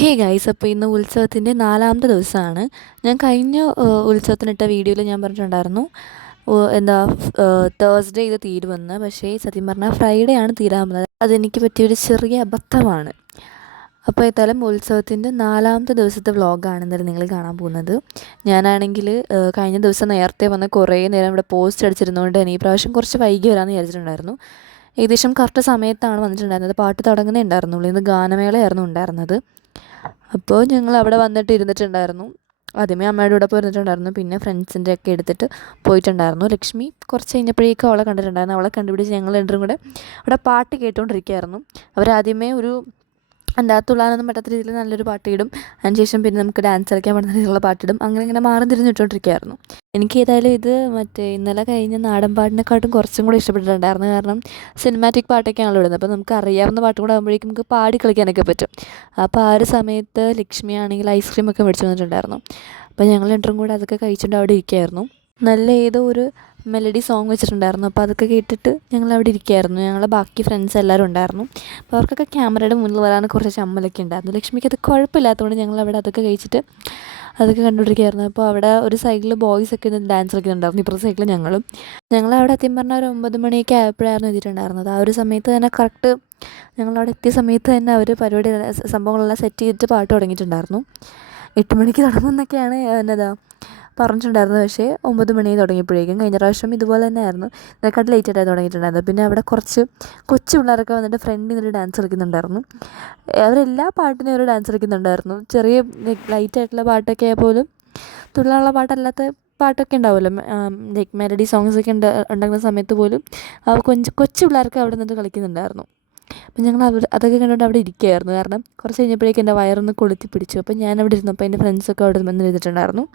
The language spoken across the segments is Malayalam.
ഹേ ഗൈസ്, അപ്പോൾ ഇന്ന് ഉത്സവത്തിൻ്റെ 4-ാമത്തെ ദിവസമാണ്. ഞാൻ കഴിഞ്ഞ ഉത്സവത്തിനിട്ട വീഡിയോയിൽ ഞാൻ പറഞ്ഞിട്ടുണ്ടായിരുന്നു തേഴ്സ്ഡേ ഇത് തീരുമെന്ന്. പക്ഷേ സത്യം പറഞ്ഞാൽ ഫ്രൈഡേ ആണ് തീരാൻ പോകുന്നത്. അതെനിക്ക് പറ്റിയൊരു ചെറിയ അബദ്ധമാണ്. അപ്പോൾ ഏതായാലും ഉത്സവത്തിൻ്റെ 4-ാമത്തെ ദിവസത്തെ വ്ളോഗാണ് എന്തായാലും നിങ്ങൾ കാണാൻ പോകുന്നത്. ഞാനാണെങ്കിൽ കഴിഞ്ഞ ദിവസം നേരത്തെ വന്ന് കുറേ നേരം ഇവിടെ പോസ്റ്റ് അടിച്ചിരുന്നതുകൊണ്ട് തന്നെ ഈ പ്രാവശ്യം കുറച്ച് വൈകി വരാമെന്ന് വിചാരിച്ചിട്ടുണ്ടായിരുന്നു. ഏകദേശം കറക്റ്റ് സമയത്താണ് വന്നിട്ടുണ്ടായിരുന്നത്. പാട്ട് തുടങ്ങുന്നേ ഉണ്ടായിരുന്നുള്ളൂ. ഇന്ന് ഗാനമേളയായിരുന്നു ഉണ്ടായിരുന്നത്. അപ്പോൾ ഞങ്ങൾ അവിടെ വന്നിട്ട് ഇരുന്നിട്ടുണ്ടായിരുന്നു. ആദ്യമേ അമ്മയുടെ കൂടെ പോയിരുന്നിട്ടുണ്ടായിരുന്നു. പിന്നെ ഫ്രണ്ട്സിൻ്റെ ഒക്കെ എടുത്തിട്ട് പോയിട്ടുണ്ടായിരുന്നു. ലക്ഷ്മി കുറച്ച് കഴിഞ്ഞപ്പോഴേക്കും അവളെ കണ്ടിട്ടുണ്ടായിരുന്നു. അവളെ കണ്ടുപിടിച്ച് ഞങ്ങൾ രണ്ടും കൂടെ അവിടെ പാട്ട് കേട്ടുകൊണ്ടിരിക്കുകയായിരുന്നു. അവരാദ്യമേ ഒരു തുള്ളാനൊന്നും പറ്റാത്ത രീതിയിൽ നല്ലൊരു പാട്ടിടും. അതിനുശേഷം പിന്നെ നമുക്ക് ഡാൻസ് കളിക്കാൻ പറ്റുന്ന രീതിയിലുള്ള പാട്ടിടും. അങ്ങനെ മാറി തിരിഞ്ഞിട്ടുകൊണ്ടിരിക്കുകയായിരുന്നു. എനിക്ക് ഏതായാലും ഇത് ഇന്നലെ കഴിഞ്ഞ നാടൻ പാട്ടിനെക്കാട്ടും കുറച്ചും കൂടി ഇഷ്ടപ്പെട്ടിട്ടുണ്ടായിരുന്നു. കാരണം സിനിമാറ്റിക് പാട്ടൊക്കെയാണല്ലോ ഇടുന്നത്. അപ്പോൾ നമുക്ക് അറിയാവുന്ന പാട്ടും കൂടെ ആകുമ്പോഴേക്കും നമുക്ക് പാടി കളിക്കാനൊക്കെ പറ്റും. അപ്പോൾ ആ ഒരു സമയത്ത് ലക്ഷ്മിയാണെങ്കിൽ ഐസ്ക്രീമൊക്കെ മേടിച്ച് വന്നിട്ടുണ്ടായിരുന്നു. അപ്പോൾ ഞങ്ങൾ രണ്ടും കൂടെ അതൊക്കെ കഴിച്ചുകൊണ്ട് അവിടെ ഇരിക്കുകയായിരുന്നു. നല്ല ഏതോ ഒരു മെലഡി സോങ് വെച്ചിട്ടുണ്ടായിരുന്നു. അപ്പോൾ അതൊക്കെ കേട്ടിട്ട് ഞങ്ങൾ അവിടെ ഇരിക്കുകയായിരുന്നു. ഞങ്ങളുടെ ബാക്കി ഫ്രണ്ട്സ് എല്ലാവരും ഉണ്ടായിരുന്നു. അപ്പോൾ അവർക്കൊക്കെ ക്യാമറയുടെ മുന്നിൽ വരാൻ കുറച്ച് ചമ്മലൊക്കെ ഉണ്ടായിരുന്നു. ലക്ഷ്മിക്ക് അത് കുഴപ്പമില്ലാത്തതുകൊണ്ട് ഞങ്ങൾ അവിടെ അതൊക്കെ കഴിച്ചിട്ട് അതൊക്കെ കണ്ടുകൊണ്ടിരിക്കുകയായിരുന്നു. അപ്പോൾ അവിടെ ഒരു സൈഡിൽ ബോയ്സൊക്കെ ഡാൻസ് കളിക്കുന്നുണ്ടായിരുന്നു. ഇപ്പുറത്തെ സൈഡിൽ ഞങ്ങളവിടെ എത്തിയും പറഞ്ഞാൽ ഒരു 9 മണിയൊക്കെ ആയപ്പോഴായിരുന്നു എത്തിയിട്ടുണ്ടായിരുന്നത്. ആ ഒരു സമയത്ത് തന്നെ കറക്റ്റ് ഞങ്ങളവിടെ എത്തിയ സമയത്ത് തന്നെ അവർ പരിപാടി സംഭവങ്ങളെല്ലാം സെറ്റ് ചെയ്തിട്ട് പാട്ട് തുടങ്ങിയിട്ടുണ്ടായിരുന്നു. 8 മണിക്ക് തുടങ്ങുമെന്നൊക്കെയാണ് പറഞ്ഞിട്ടുണ്ടായിരുന്നു. പക്ഷേ 9 മണി തുടങ്ങിയപ്പോഴേക്കും കഴിഞ്ഞ പ്രാവശ്യം ഇതുപോലെ തന്നെ ആയിരുന്നു. ഇതിനെക്കാട്ട് ലേറ്റായിട്ടാണ് തുടങ്ങിയിട്ടുണ്ടായിരുന്നത്. പിന്നെ അവിടെ കുറച്ച് കൊച്ചു പിള്ളേരൊക്കെ വന്നിട്ട് ഫ്രണ്ടിൽ നിന്നൊരു ഡാൻസ് കളിക്കുന്നുണ്ടായിരുന്നു. അവരെല്ലാ പാട്ടിനും ഒരു ഡാൻസ് കളിക്കുന്നുണ്ടായിരുന്നു. ചെറിയ ലൈറ്റായിട്ടുള്ള പാട്ടൊക്കെ പോലും തുള്ളാനുള്ള പാട്ടല്ലാത്ത പാട്ടൊക്കെ ഉണ്ടാവുമല്ലോ, മെലഡി സോങ്സൊക്കെ ഉണ്ടാകുന്ന സമയത്ത് പോലും കൊച്ചു പിള്ളേർക്ക് അവിടെ നിന്നിട്ട് കളിക്കുന്നുണ്ടായിരുന്നു. അപ്പം ഞങ്ങൾ അതൊക്കെ കണ്ടുകൊണ്ട് അവിടെ ഇരിക്കുകയായിരുന്നു. കാരണം കുറച്ച് കഴിഞ്ഞപ്പോഴേക്കും എൻ്റെ വയറൊന്ന് കൊളുത്തി പിടിച്ചു. അപ്പം ഞാനവിടെ ഇരുന്നപ്പോൾ എൻ്റെ ഫ്രണ്ട്സൊക്കെ അവിടെ വന്ന് ഇരുന്നിട്ടുണ്ടായിരുന്നു.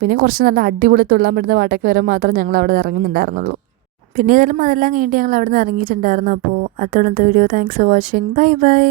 പിന്നെ കുറച്ച് നല്ല അടിപൊളി തുള്ളാൻ പറ്റുന്ന പാട്ടൊക്കെ വരെ മാത്രം ഞങ്ങൾ അവിടെ ഇറങ്ങുന്നുണ്ടായിരുന്നുള്ളൂ. പിന്നെ ഏതായാലും അതെല്ലാം കഴിഞ്ഞിട്ട് ഞങ്ങൾ അവിടെ നിന്ന് ഇറങ്ങിയിട്ടുണ്ടായിരുന്നു. അപ്പോൾ അത്തോടത്തെ video. Thanks for watching. Bye by.